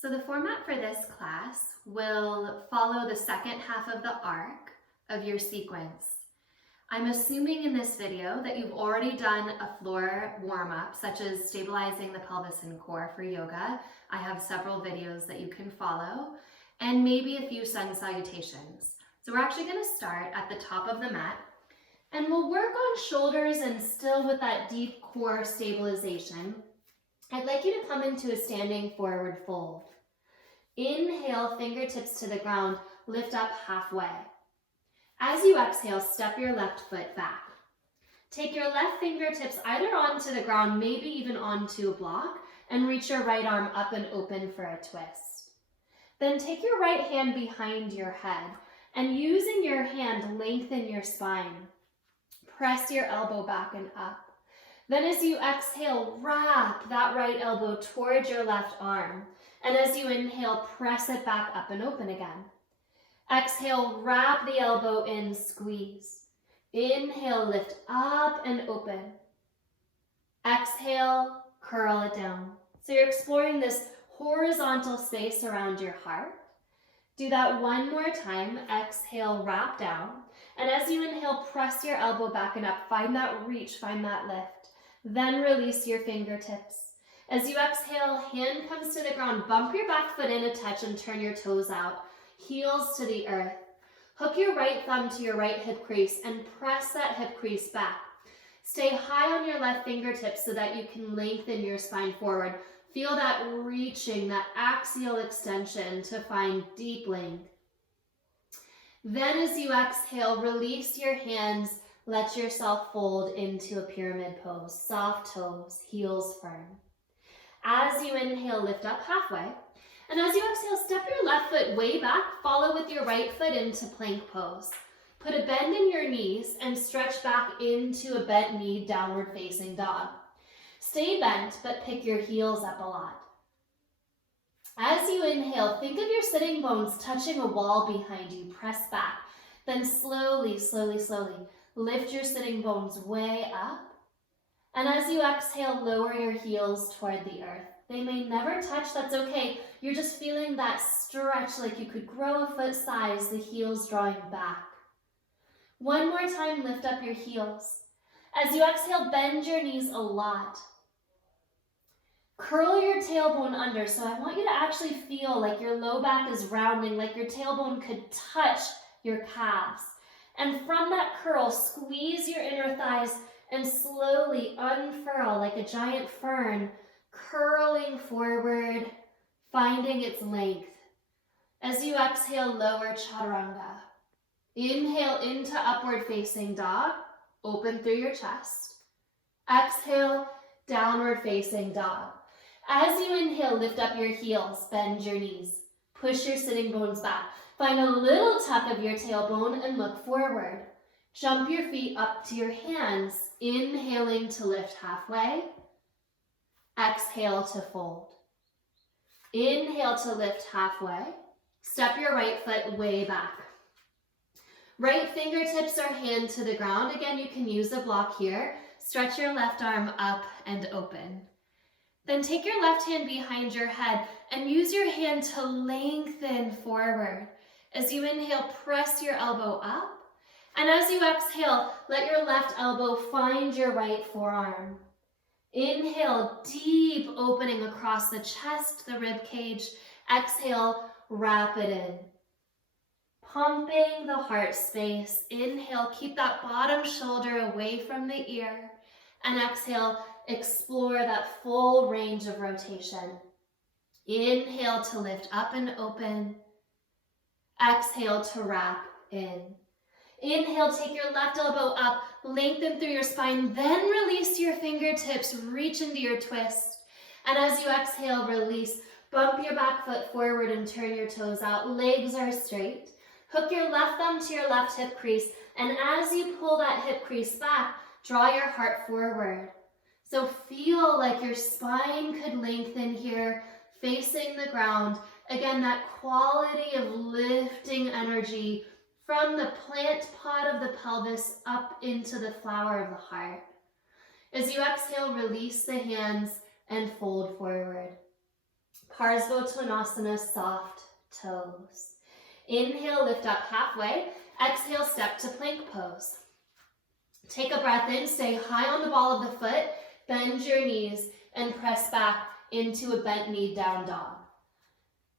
So the format for this class will follow the second half of the arc of your sequence. I'm assuming in this video that you've already done a floor warm-up, such as stabilizing the pelvis and core for yoga. I have several videos that you can follow, and maybe a few sun salutations. So we're actually going to start at the top of the mat, and we'll work on shoulders and still with that deep core stabilization. I'd like you to come into a standing forward fold. Inhale, fingertips to the ground, lift up halfway. As you exhale, step your left foot back. Take your left fingertips either onto the ground, maybe even onto a block, and reach your right arm up and open for a twist. Then take your right hand behind your head, and using your hand, lengthen your spine. Press your elbow back and up. Then as you exhale, wrap that right elbow towards your left arm. And as you inhale, press it back up and open again. Exhale, wrap the elbow in, squeeze. Inhale, lift up and open. Exhale, curl it down. So you're exploring this horizontal space around your heart. Do that one more time. Exhale, wrap down. And as you inhale, press your elbow back and up. Find that reach, find that lift. Then release your fingertips. As you exhale, hand comes to the ground. Bump your back foot in a touch and turn your toes out. Heels to the earth. Hook your right thumb to your right hip crease and press that hip crease back. Stay high on your left fingertips so that you can lengthen your spine forward. Feel that reaching, that axial extension to find deep length. Then as you exhale, release your hands. Let yourself fold into a pyramid pose. Soft toes, heels firm. As you inhale, lift up halfway. And as you exhale, step your left foot way back. Follow with your right foot into plank pose. Put a bend in your knees and stretch back into a bent knee, downward facing dog. Stay bent, but pick your heels up a lot. As you inhale, think of your sitting bones touching a wall behind you. Press back. Then slowly, slowly, slowly, lift your sitting bones way up. And as you exhale, lower your heels toward the earth. They may never touch, that's okay. You're just feeling that stretch like you could grow a foot size, the heels drawing back. One more time, lift up your heels. As you exhale, bend your knees a lot. Curl your tailbone under, so I want you to actually feel like your low back is rounding, like your tailbone could touch your calves. And from that curl, squeeze your inner thighs and slowly unfurl like a giant fern, curling forward, finding its length. As you exhale, lower chaturanga. Inhale into upward facing dog, open through your chest. Exhale, downward facing dog. As you inhale, lift up your heels, bend your knees. Push your sitting bones back. Find a little tuck of your tailbone and look forward. Jump your feet up to your hands, inhaling to lift halfway. Exhale to fold. Inhale to lift halfway. Step your right foot way back. Right fingertips or hand to the ground. Again, you can use a block here. Stretch your left arm up and open. Then take your left hand behind your head and use your hand to lengthen forward. As you inhale, press your elbow up. And as you exhale, let your left elbow find your right forearm. Inhale, deep opening across the chest, the rib cage. Exhale, wrap it in. Pumping the heart space. Inhale, keep that bottom shoulder away from the ear. And exhale, explore that full range of rotation. Inhale to lift up and open. Exhale to wrap in. Inhale, take your left elbow up, lengthen through your spine, then release your fingertips, reach into your twist. And as you exhale, release. Bump your back foot forward and turn your toes out. Legs are straight. Hook your left thumb to your left hip crease, and as you pull that hip crease back, draw your heart forward. So feel like your spine could lengthen here, facing the ground. Again, that quality of lifting energy from the plant pod of the pelvis up into the flower of the heart. As you exhale, release the hands and fold forward. Parsvottanasana, soft toes. Inhale, lift up halfway. Exhale, step to plank pose. Take a breath in, stay high on the ball of the foot, bend your knees, and press back into a bent knee down dog.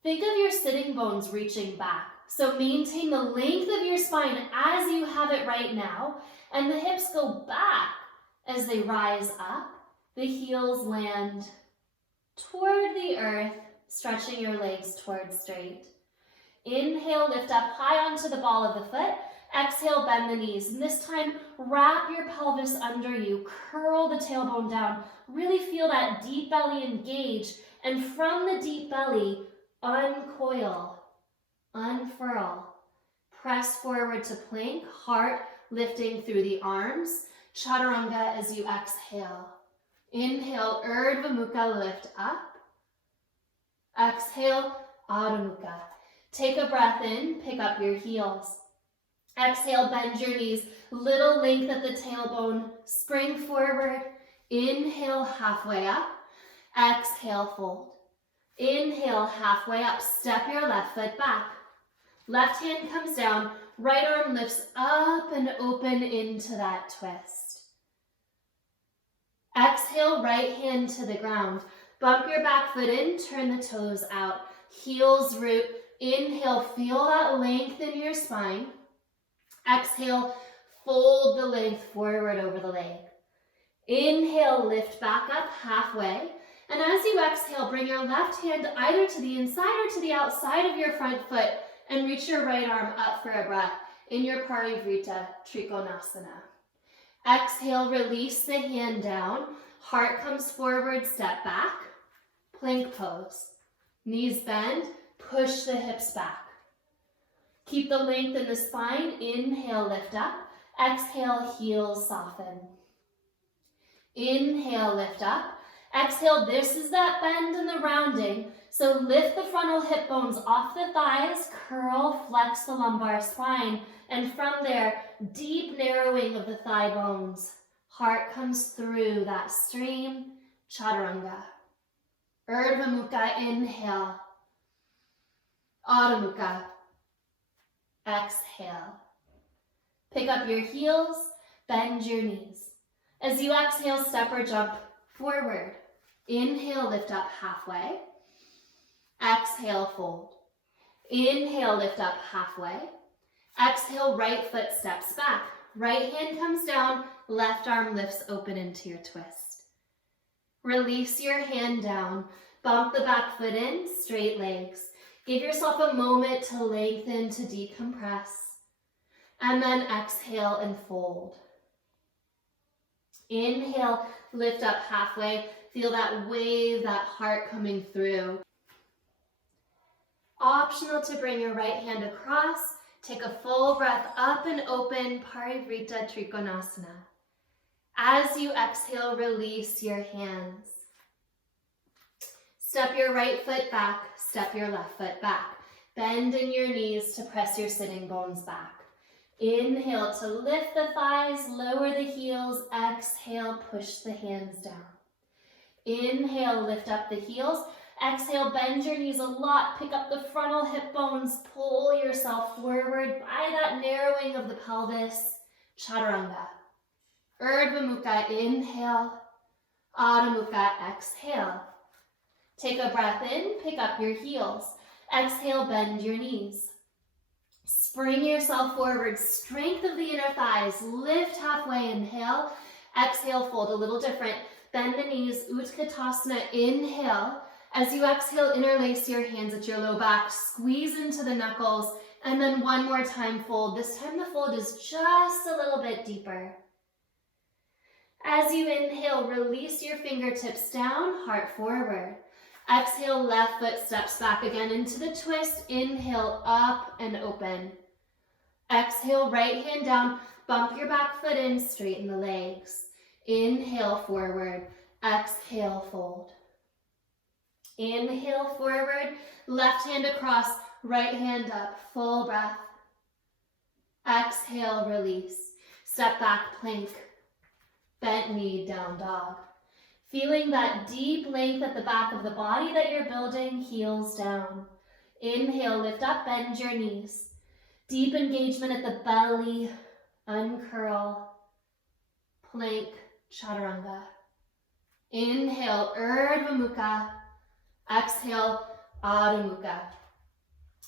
Think of your sitting bones reaching back. So maintain the length of your spine as you have it right now, and the hips go back as they rise up. The heels land toward the earth, stretching your legs towards straight. Inhale, lift up high onto the ball of the foot. Exhale, bend the knees. And this time, wrap your pelvis under you. Curl the tailbone down. Really feel that deep belly engage. And from the deep belly, uncoil, unfurl. Press forward to plank, heart lifting through the arms. Chaturanga as you exhale. Inhale, Urdhva Mukha, lift up. Exhale, Adho Mukha. Take a breath in, pick up your heels. Exhale, bend your knees, little length at the tailbone, spring forward. Inhale, halfway up. Exhale, fold. Inhale, halfway up, step your left foot back. Left hand comes down, right arm lifts up and open into that twist. Exhale, right hand to the ground. Bump your back foot in, turn the toes out. Heels root. Inhale, feel that length in your spine. Exhale, fold the length forward over the leg. Inhale, lift back up halfway. And as you exhale, bring your left hand either to the inside or to the outside of your front foot and reach your right arm up for a breath in your Parivrtta Trikonasana. Exhale, release the hand down. Heart comes forward, step back. Plank pose. Knees bend, push the hips back. Keep the length in the spine. Inhale, lift up. Exhale, heels soften. Inhale, lift up. Exhale, this is that bend and the rounding. So lift the frontal hip bones off the thighs, curl, flex the lumbar spine, and from there, deep narrowing of the thigh bones. Heart comes through that stream, Chaturanga. Urdhva Mukha, inhale. Adho Mukha, exhale. Pick up your heels, bend your knees. As you exhale, step or jump forward. Inhale, lift up halfway. Exhale, fold. Inhale, lift up halfway. Exhale, right foot steps back. Right hand comes down, left arm lifts open into your twist. Release your hand down. Bump the back foot in, straight legs. Give yourself a moment to lengthen, to decompress. And then exhale and fold. Inhale, lift up halfway. Feel that wave, that heart coming through. Optional to bring your right hand across. Take a full breath up and open, Parivrtta Trikonasana. As you exhale, release your hands. Step your right foot back, step your left foot back. Bend in your knees to press your sitting bones back. Inhale to lift the thighs, lower the heels. Exhale, push the hands down. Inhale, lift up the heels. Exhale, bend your knees a lot. Pick up the frontal hip bones. Pull yourself forward by that narrowing of the pelvis. Chaturanga. Urdhva Mukha, inhale. Adho Mukha, exhale. Take a breath in, pick up your heels. Exhale, bend your knees. Spring yourself forward, strength of the inner thighs. Lift halfway, inhale. Exhale, fold a little different. Bend the knees, Utkatasana, inhale. As you exhale, interlace your hands at your low back, squeeze into the knuckles, and then one more time fold. This time the fold is just a little bit deeper. As you inhale, release your fingertips down, heart forward. Exhale, left foot steps back again into the twist. Inhale, up and open. Exhale, right hand down, bump your back foot in, straighten the legs. Inhale, forward. Exhale, fold. Inhale, forward, left hand across, right hand up, full breath. Exhale, release. Step back, plank. Bent knee, down dog. Feeling that deep length at the back of the body that you're building, heels down. Inhale, lift up, bend your knees. Deep engagement at the belly, uncurl, plank, chaturanga. Inhale, Urdhva Mukha. Exhale, Adho Mukha.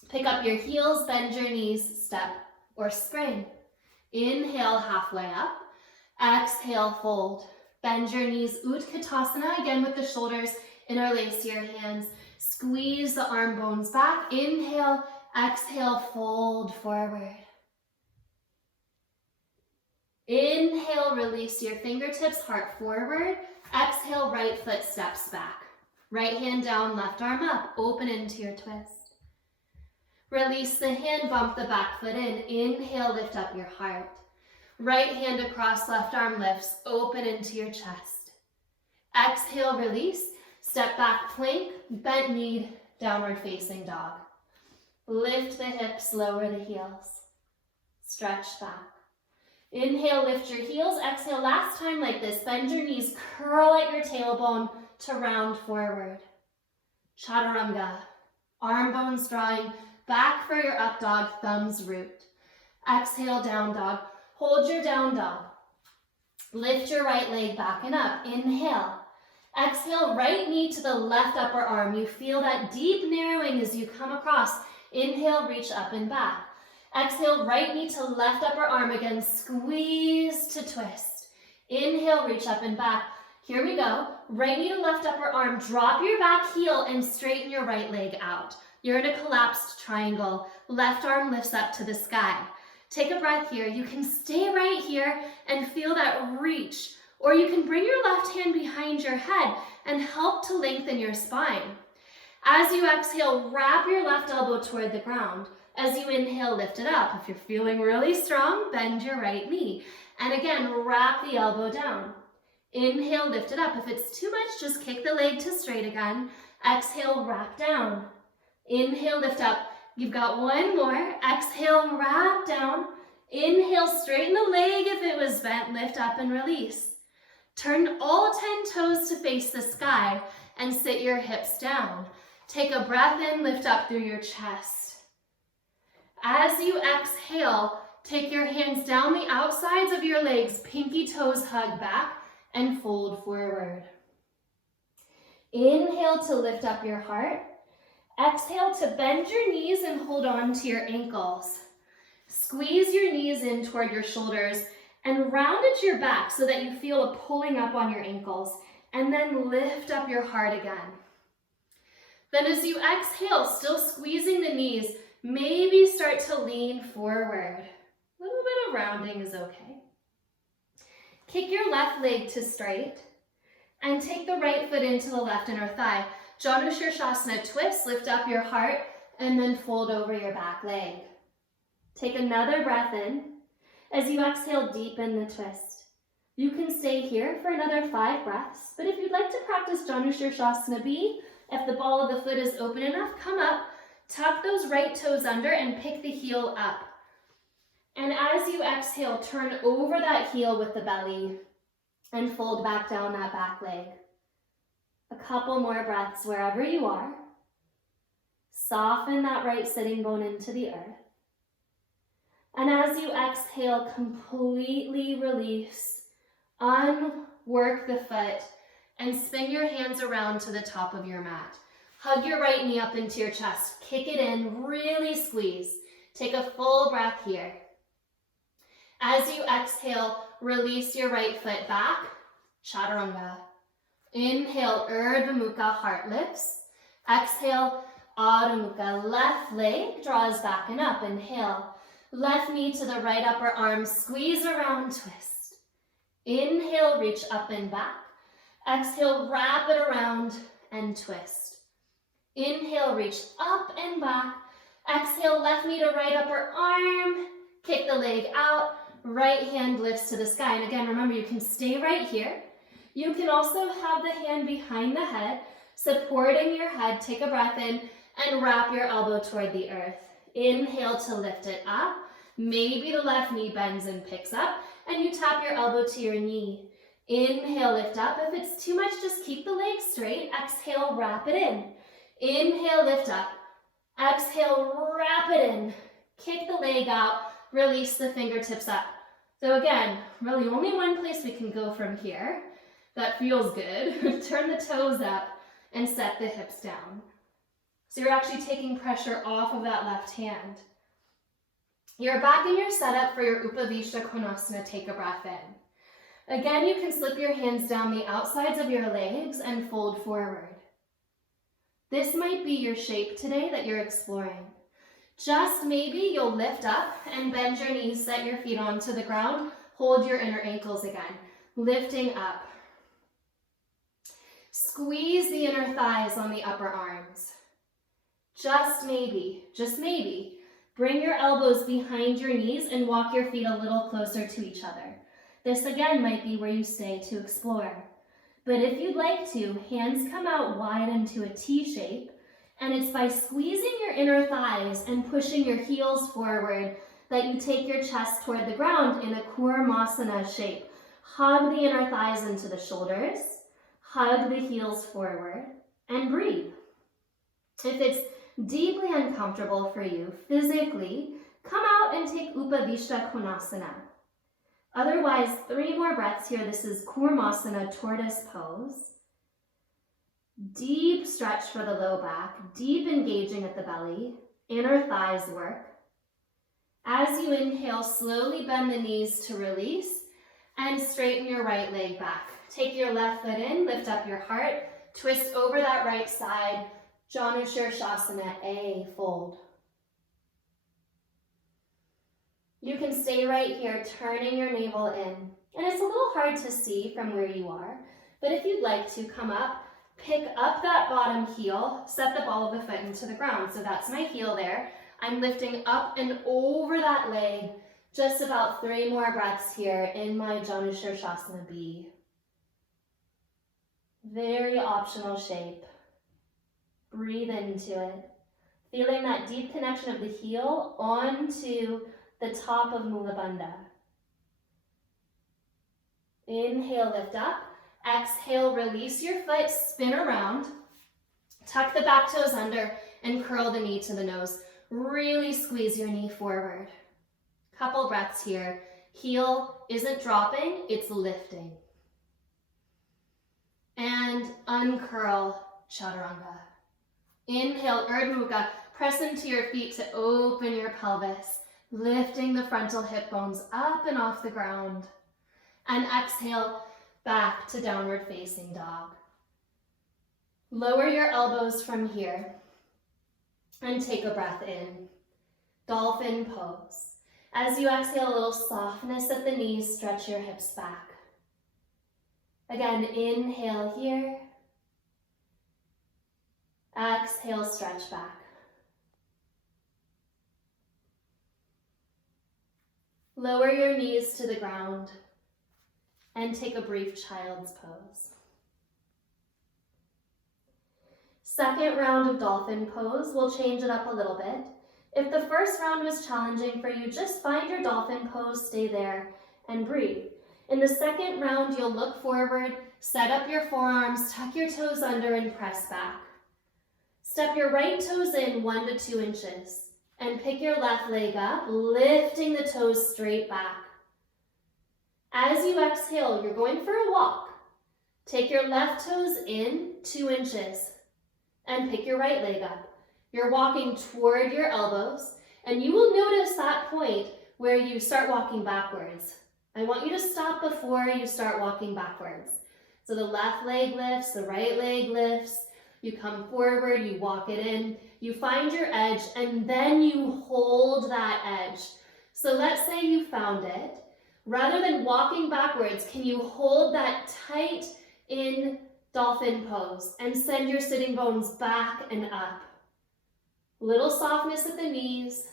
Pick up your heels, bend your knees, step or spring. Inhale, halfway up. Exhale, fold. Bend your knees, Utkatasana, again with the shoulders, interlace your hands. Squeeze the arm bones back. Inhale, exhale, fold forward. Inhale, release your fingertips, heart forward. Exhale, right foot steps back. Right hand down, left arm up, open into your twist. Release the hand, bump the back foot in. Inhale, lift up your heart. Right hand across, left arm lifts, open into your chest. Exhale, release, step back, plank, bent knee, downward facing dog. Lift the hips, lower the heels. Stretch back. Inhale, lift your heels. Exhale, last time like this, bend your knees, curl at your tailbone to round forward. Chaturanga, arm bones drawing back for your up dog, thumbs root. Exhale, down dog. Hold your down dog. Lift your right leg back and up. Inhale. Exhale, right knee to the left upper arm. You feel that deep narrowing as you come across. Inhale, reach up and back. Exhale, right knee to left upper arm again. Squeeze to twist. Inhale, reach up and back. Here we go. Right knee to left upper arm. Drop your back heel and straighten your right leg out. You're in a collapsed triangle. Left arm lifts up to the sky. Take a breath here. You can stay right here and feel that reach, or you can bring your left hand behind your head and help to lengthen your spine. As you exhale, wrap your left elbow toward the ground. As you inhale, lift it up. If you're feeling really strong, bend your right knee. And again, wrap the elbow down. Inhale, lift it up. If it's too much, just kick the leg to straight again. Exhale, wrap down. Inhale, lift up. You've got one more. Exhale, wrap down. Inhale, straighten the leg if it was bent. Lift up and release. Turn all 10 toes to face the sky and sit your hips down. Take a breath in, lift up through your chest. As you exhale, take your hands down the outsides of your legs, pinky toes hug back and fold forward. Inhale to lift up your heart. Exhale to bend your knees and hold on to your ankles. Squeeze your knees in toward your shoulders and round at your back so that you feel a pulling up on your ankles, and then lift up your heart again. Then as you exhale, still squeezing the knees, maybe start to lean forward. A little bit of rounding is okay. Kick your left leg to straight and take the right foot into the left inner thigh. Janushirshasana twist, lift up your heart, and then fold over your back leg. Take another breath in. As you exhale, deepen the twist. You can stay here for another 5 breaths, but if you'd like to practice Janushirshasana B, if the ball of the foot is open enough, come up, tuck those right toes under and pick the heel up. And as you exhale, turn over that heel with the belly and fold back down that back leg. A couple more breaths wherever you are. Soften that right sitting bone into the earth. And as you exhale, completely release. Unwork the foot and spin your hands around to the top of your mat. Hug your right knee up into your chest. Kick it in, really squeeze. Take a full breath here. As you exhale, release your right foot back, chaturanga. Inhale, Urdhva Mukha, heart lifts. Exhale, Adho Mukha, left leg draws back and up. Inhale, left knee to the right upper arm, squeeze around, twist. Inhale, reach up and back. Exhale, wrap it around and twist. Inhale, reach up and back. Exhale, left knee to right upper arm. Kick the leg out. Right hand lifts to the sky. And again, remember, you can stay right here. You can also have the hand behind the head, supporting your head. Take a breath in and wrap your elbow toward the earth. Inhale to lift it up. Maybe the left knee bends and picks up, and you tap your elbow to your knee. Inhale, lift up. If it's too much, just keep the legs straight. Exhale, wrap it in. Inhale, lift up. Exhale, wrap it in. Kick the leg out, release the fingertips up. So again, really only one place we can go from here. That feels good. Turn the toes up and set the hips down. So you're actually taking pressure off of that left hand. You're back in your setup for your Upavishta Konasana. Take a breath in. Again, you can slip your hands down the outsides of your legs and fold forward. This might be your shape today that you're exploring. Just maybe you'll lift up and bend your knees, set your feet onto the ground, hold your inner ankles again, lifting up. Squeeze the inner thighs on the upper arms. Just maybe, bring your elbows behind your knees and walk your feet a little closer to each other. This again might be where you stay to explore. But if you'd like to, hands come out wide into a T shape, and it's by squeezing your inner thighs and pushing your heels forward that you take your chest toward the ground in a Kurmasana shape. Hug the inner thighs into the shoulders, hug the heels forward, and breathe. If it's deeply uncomfortable for you physically, come out and take Upavishta Konasana. Otherwise, 3 more breaths here. This is Kurmasana, tortoise pose. Deep stretch for the low back, deep engaging at the belly, inner thighs work. As you inhale, slowly bend the knees to release and straighten your right leg back. Take your left foot in, lift up your heart, twist over that right side, Janushirshasana, A, fold. You can stay right here, turning your navel in. And it's a little hard to see from where you are, but if you'd like to, come up, pick up that bottom heel, set the ball of the foot into the ground. So that's my heel there. I'm lifting up and over that leg. Just about 3 more breaths here in my Janushirshasana B. Very optional shape. Breathe into it. Feeling that deep connection of the heel onto the top of Mula Bandha. Inhale, lift up. Exhale, release your foot, spin around. Tuck the back toes under and curl the knee to the nose. Really squeeze your knee forward. Couple breaths here. Heel isn't dropping, it's lifting. And uncurl Chaturanga. Inhale, Urdhva Mukha. Press into your feet to open your pelvis, lifting the frontal hip bones up and off the ground. And exhale, back to downward facing dog. Lower your elbows from here and take a breath in. Dolphin pose. As you exhale, a little softness at the knees, stretch your hips back. Again, inhale here. Exhale, stretch back. Lower your knees to the ground and take a brief child's pose. Second round of dolphin pose, we'll change it up a little bit. If the first round was challenging for you, just find your dolphin pose, stay there, and breathe. In the second round, you'll look forward, set up your forearms, tuck your toes under, and press back. Step your right toes in 1 to 2 inches, and pick your left leg up, lifting the toes straight back. As you exhale, you're going for a walk. Take your left toes in 2 inches, and pick your right leg up. You're walking toward your elbows, and you will notice that point where you start walking backwards. I want you to stop before you start walking backwards. So the left leg lifts, the right leg lifts, you come forward, you walk it in, you find your edge, and then you hold that edge. So let's say you found it. Rather than walking backwards, can you hold that tight in dolphin pose and send your sitting bones back and up? Little softness at the knees.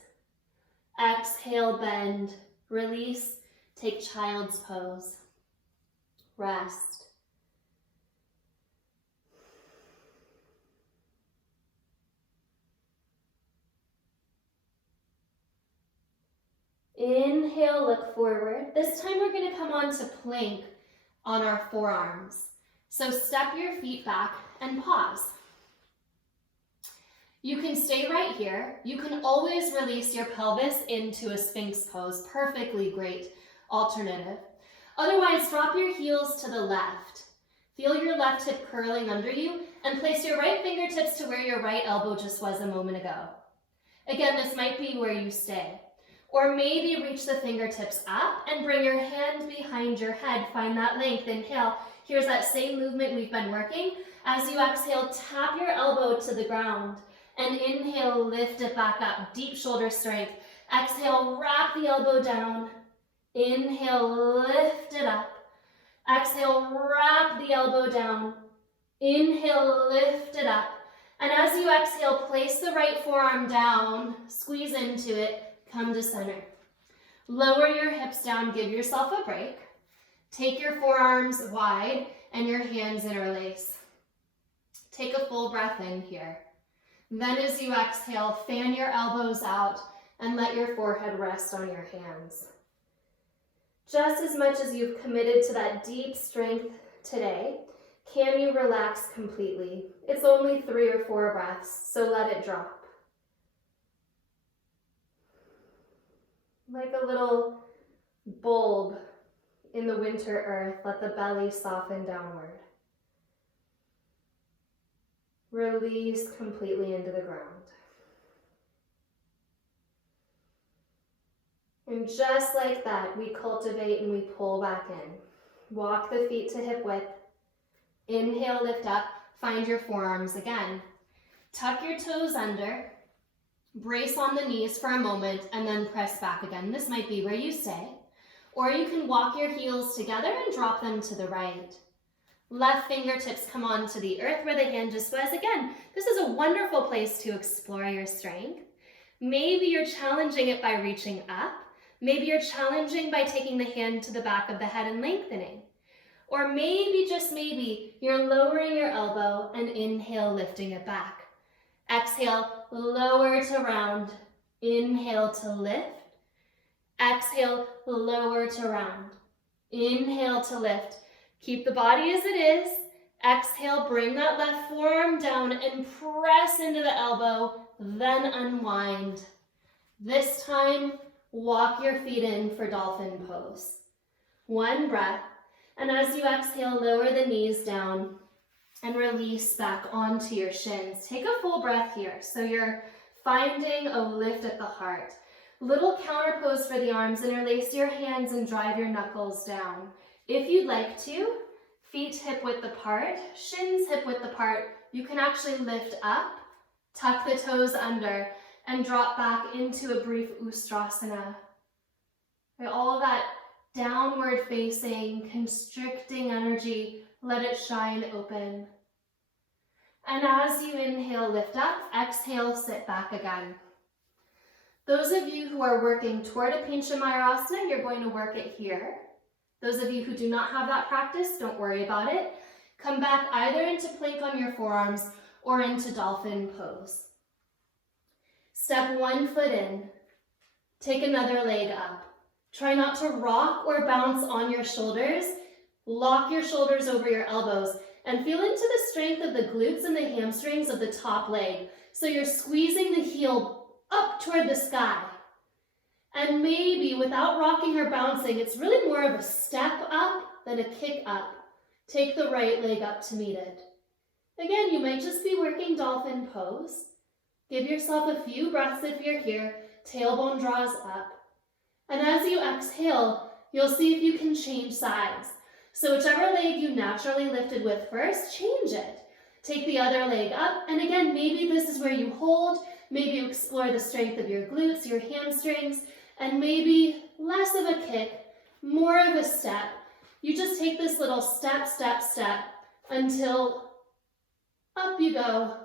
Exhale, bend, release, take child's pose. Rest. Inhale, look forward. This time we're going to come onto plank on our forearms. So step your feet back and pause. You can stay right here. You can always release your pelvis into a Sphinx pose. Perfectly great alternative. Otherwise, drop your heels to the left. Feel your left hip curling under you and place your right fingertips to where your right elbow just was a moment ago. Again, this might be where you stay. Or maybe reach the fingertips up and bring your hand behind your head. Find that length. Inhale. Here's that same movement we've been working. As you exhale, tap your elbow to the ground. And inhale, lift it back up. Deep shoulder strength. Exhale, wrap the elbow down. Inhale, lift it up. Exhale, wrap the elbow down. Inhale, lift it up. And as you exhale, place the right forearm down. Squeeze into it. Come to center. Lower your hips down. Give yourself a break. Take your forearms wide and your hands interlace. Take a full breath in here. Then as you exhale, fan your elbows out and let your forehead rest on your hands. Just as much as you've committed to that deep strength today, can you relax completely? It's only 3 or 4 breaths, so let it drop. Like a little bulb in the winter earth, let the belly soften downward. Release completely into the ground. And just like that, we cultivate and we pull back in. Walk the feet to hip width. Inhale, lift up. Find your forearms again. Tuck your toes under. Brace on the knees for a moment and then press back again. This might be where you stay. Or you can walk your heels together and drop them to the right. Left fingertips come onto the earth where the hand just was. Again, this is a wonderful place to explore your strength. Maybe you're challenging it by reaching up. Maybe you're challenging by taking the hand to the back of the head and lengthening. Or maybe, just maybe, you're lowering your elbow and inhale, lifting it back. Exhale, lower to round. Inhale to lift. Exhale, lower to round. Inhale to lift. Keep the body as it is. Exhale, bring that left forearm down and press into the elbow, then unwind. This time, walk your feet in for dolphin pose. 1 breath, and as you exhale, lower the knees down and release back onto your shins. Take a full breath here, so you're finding a lift at the heart. Little counter pose for the arms. Interlace your hands and drive your knuckles down. If you'd like to, feet hip width apart, shins hip width apart, you can actually lift up, tuck the toes under, and drop back into a brief Ustrasana. All of that downward facing, constricting energy, let it shine open. And as you inhale, lift up, exhale, sit back again. Those of you who are working toward a Pinca Mayurasana, you're going to work it here. Those of you who do not have that practice, don't worry about it. Come back either into plank on your forearms or into dolphin pose. Step 1 foot in. Take another leg up. Try not to rock or bounce on your shoulders. Lock your shoulders over your elbows and feel into the strength of the glutes and the hamstrings of the top leg. So you're squeezing the heel up toward the sky. And maybe without rocking or bouncing, it's really more of a step up than a kick up. Take the right leg up to meet it. Again, you might just be working dolphin pose. Give yourself a few breaths if you're here. Tailbone draws up. And as you exhale, you'll see if you can change sides. So whichever leg you naturally lifted with first, change it. Take the other leg up. And again, maybe this is where you hold. Maybe you explore the strength of your glutes, your hamstrings, and maybe less of a kick, more of a step. You just take this little step, step, step until up you go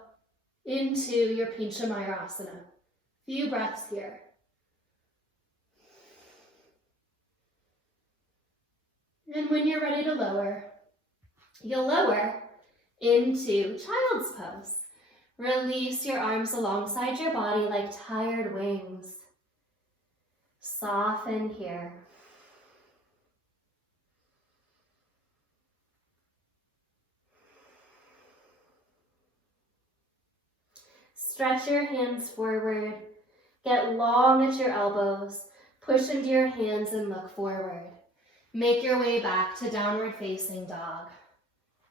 into your Pinca Mayurasana. Few breaths here. And when you're ready to lower, you'll lower into child's pose. Release your arms alongside your body like tired wings. Soften here. Stretch your hands forward. Get long at your elbows. Push into your hands and look forward. Make your way back to downward facing dog.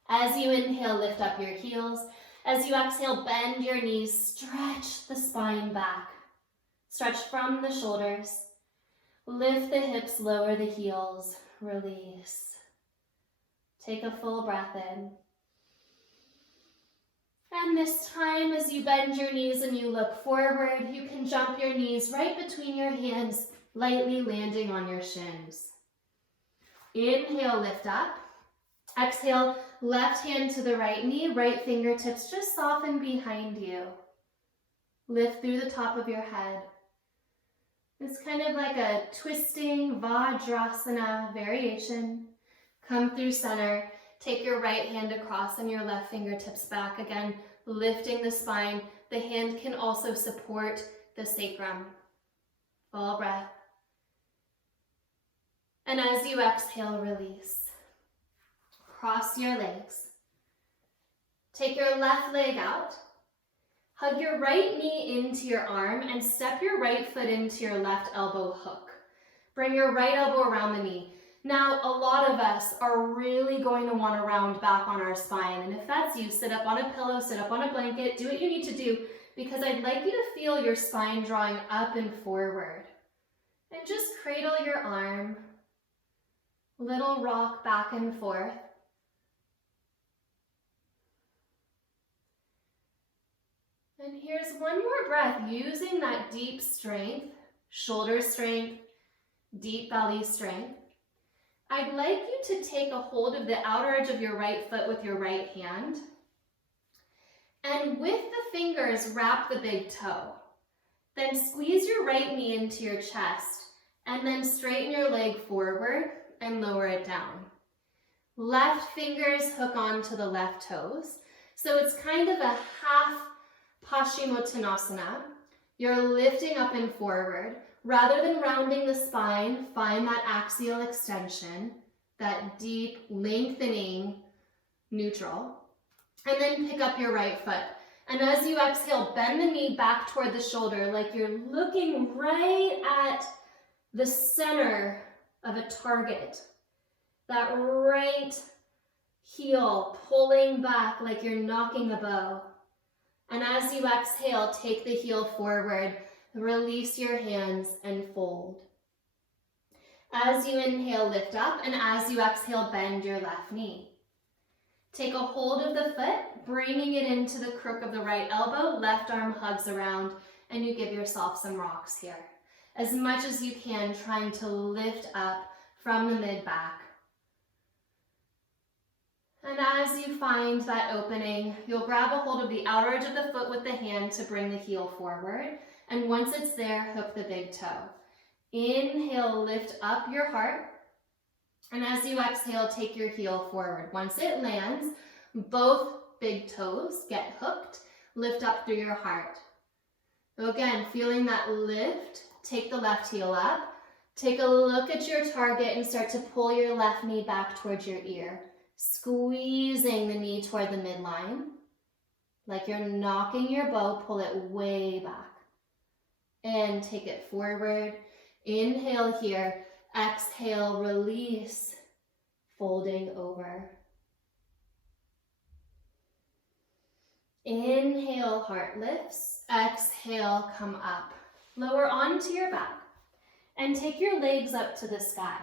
As you inhale, lift up your heels. As you exhale, bend your knees. Stretch the spine back. Stretch from the shoulders. Lift the hips, lower the heels. Release. Take a full breath in. And this time, as you bend your knees and you look forward, you can jump your knees right between your hands, lightly landing on your shins. Inhale, lift up. Exhale, left hand to the right knee, right fingertips just soften behind you. Lift through the top of your head. It's kind of like a twisting Vajrasana variation. Come through center. Take your right hand across and your left fingertips back again, lifting the spine. The hand can also support the sacrum. Full breath. And as you exhale, release. Cross your legs. Take your left leg out. Hug your right knee into your arm and step your right foot into your left elbow hook. Bring your right elbow around the knee. Now, a lot of us are really going to want to round back on our spine. And if that's you, sit up on a pillow, sit up on a blanket, do what you need to do, because I'd like you to feel your spine drawing up and forward. And just cradle your arm. Little rock back and forth. And here's one more breath, using that deep strength, shoulder strength, deep belly strength. I'd like you to take a hold of the outer edge of your right foot with your right hand. And with the fingers, wrap the big toe. Then squeeze your right knee into your chest and then straighten your leg forward and lower it down. Left fingers hook onto the left toes. So it's kind of a half Paschimottanasana. You're lifting up and forward. Rather than rounding the spine, find that axial extension, that deep lengthening neutral. And then pick up your right foot. And as you exhale, bend the knee back toward the shoulder like you're looking right at the center of a target. That right heel pulling back like you're knocking a bow. And as you exhale, take the heel forward, release your hands and fold. As you inhale, lift up, and as you exhale, bend your left knee. Take a hold of the foot, bringing it into the crook of the right elbow, left arm hugs around, and you give yourself some rocks here. As much as you can, trying to lift up from the mid-back. And as you find that opening, you'll grab a hold of the outer edge of the foot with the hand to bring the heel forward. And once it's there, hook the big toe. Inhale, lift up your heart. And as you exhale, take your heel forward. Once it lands, both big toes get hooked. Lift up through your heart. So again, feeling that lift, take the left heel up. Take a look at your target and start to pull your left knee back towards your ear. Squeezing the knee toward the midline. Like you're knocking your bow, pull it way back. And take it forward. Inhale here. Exhale, release. Folding over. Inhale, heart lifts. Exhale, come up. Lower onto your back. And take your legs up to the sky.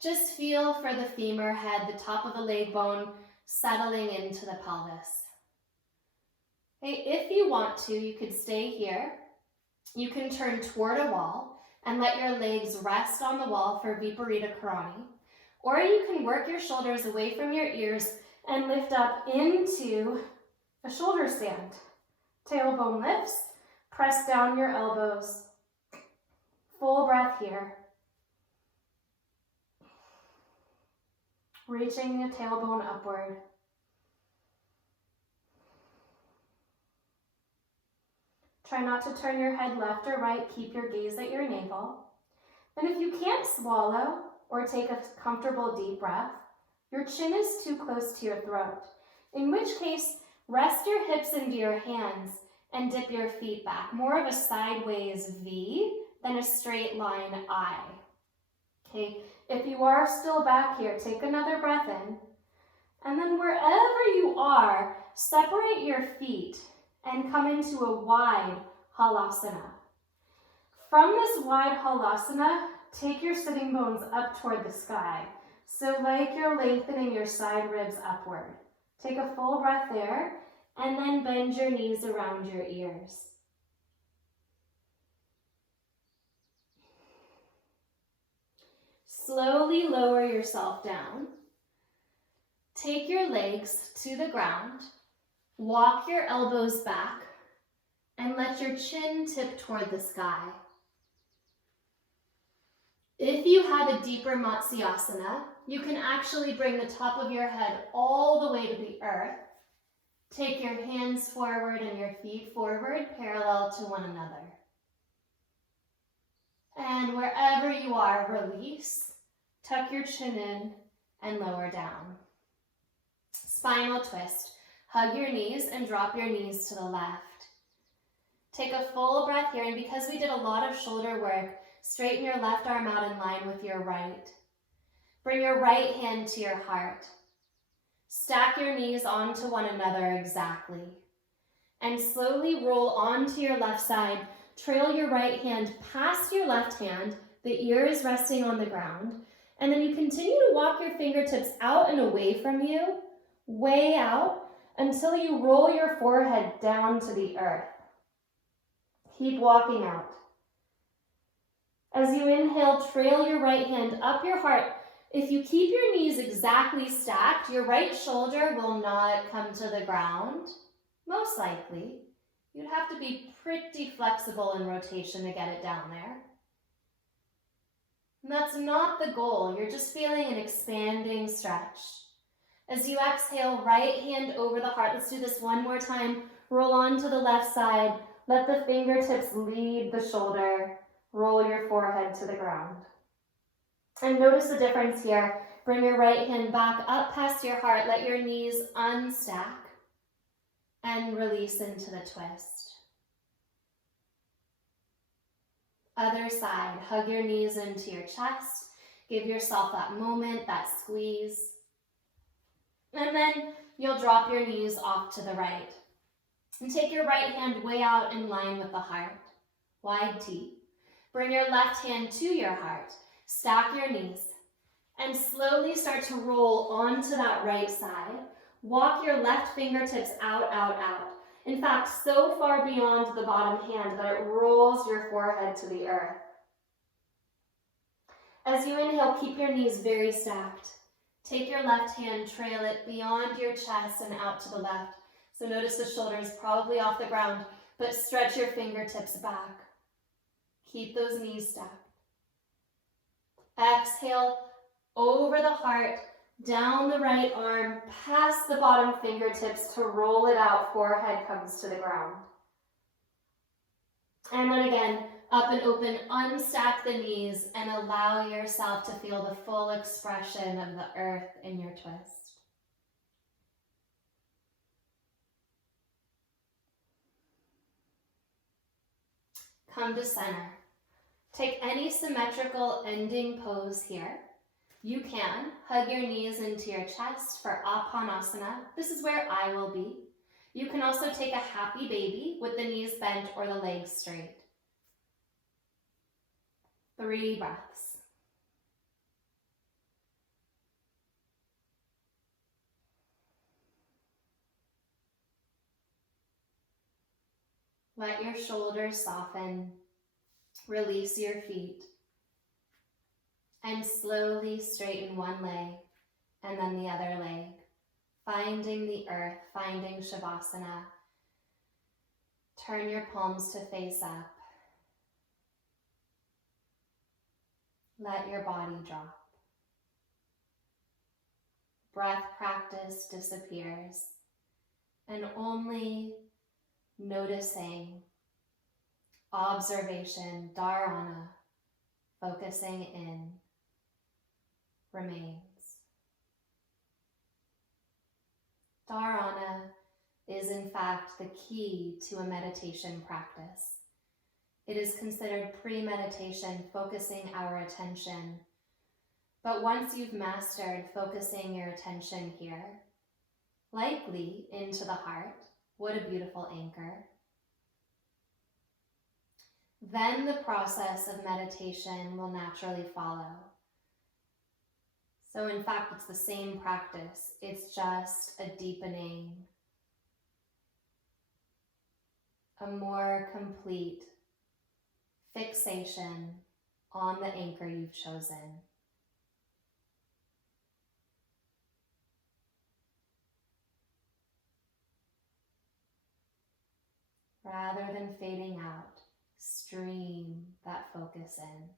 Just feel for the femur head, the top of the leg bone, settling into the pelvis. Okay, if you want to, you could stay here. You can turn toward a wall and let your legs rest on the wall for Viparita Karani. Or you can work your shoulders away from your ears and lift up into a shoulder stand. Tailbone lifts, press down your elbows. Full breath here. Reaching the tailbone upward. Try not to turn your head left or right. Keep your gaze at your navel. And if you can't swallow or take a comfortable deep breath, your chin is too close to your throat, in which case Rest your hips into your hands and dip your feet back. More of a sideways V than a straight line I. Okay, if you are still back here, take another breath in. And then wherever you are, separate your feet and come into a wide halasana. From this wide halasana, take your sitting bones up toward the sky. So like you're lengthening your side ribs upward. Take a full breath there, and then bend your knees around your ears. Slowly lower yourself down. Take your legs to the ground. Walk your elbows back, and let your chin tip toward the sky. If you have a deeper Matsyasana, you can actually bring the top of your head all the way to the earth. Take your hands forward and your feet forward, parallel to one another. And wherever you are, release. Tuck your chin in and lower down. Spinal twist. Hug your knees and drop your knees to the left. Take a full breath here, and because we did a lot of shoulder work, straighten your left arm out in line with your right. Bring your right hand to your heart. Stack your knees onto one another exactly. And slowly roll onto your left side. Trail your right hand past your left hand. The ear is resting on the ground. And then you continue to walk your fingertips out and away from you, way out, until you roll your forehead down to the earth. Keep walking out. As you inhale, trail your right hand up your heart. If you keep your knees exactly stacked, your right shoulder will not come to the ground, most likely. You'd have to be pretty flexible in rotation to get it down there. And that's not the goal. You're just feeling an expanding stretch. As you exhale, right hand over the heart. Let's do this one more time. Roll on to the left side. Let the fingertips lead the shoulder. Roll your forehead to the ground. And notice the difference here. Bring your right hand back up past your heart. Let your knees unstack and release into the twist. Other side. Hug your knees into your chest. Give yourself that moment, that squeeze. And then you'll drop your knees off to the right. And take your right hand way out in line with the heart. Wide T. Bring your left hand to your heart. Stack your knees. And slowly start to roll onto that right side. Walk your left fingertips out, out, out. In fact, so far beyond the bottom hand that it rolls your forehead to the earth. As you inhale, keep your knees very stacked. Take your left hand, trail it beyond your chest and out to the left. So notice the shoulders probably off the ground, but stretch your fingertips back. Keep those knees stacked. Exhale over the heart, down the right arm, past the bottom fingertips to roll it out, forehead comes to the ground. And then again, up and open, unstack the knees and allow yourself to feel the full expression of the earth in your twist. Come to center. Take any symmetrical ending pose here. You can hug your knees into your chest for Apanasana. This is where I will be. You can also take a happy baby with the knees bent or the legs straight. 3 breaths. Let your shoulders soften. Release your feet. And slowly straighten one leg and then the other leg. Finding the earth, finding Shavasana. Turn your palms to face up. Let your body drop. Breath practice disappears, and only noticing, observation, dharana, focusing in, remains. Dharana is in fact the key to a meditation practice. It is considered pre-meditation, focusing our attention. But once you've mastered focusing your attention here, likely into the heart, what a beautiful anchor, then the process of meditation will naturally follow. So in fact, it's the same practice. It's just a deepening, a more complete fixation on the anchor you've chosen. Rather than fading out, stream that focus in.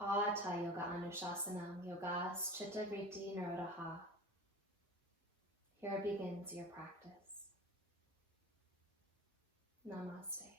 Ata Yoga Anushasanam Yogas Chitta Vritti Nirodha. Here begins your practice. Namaste.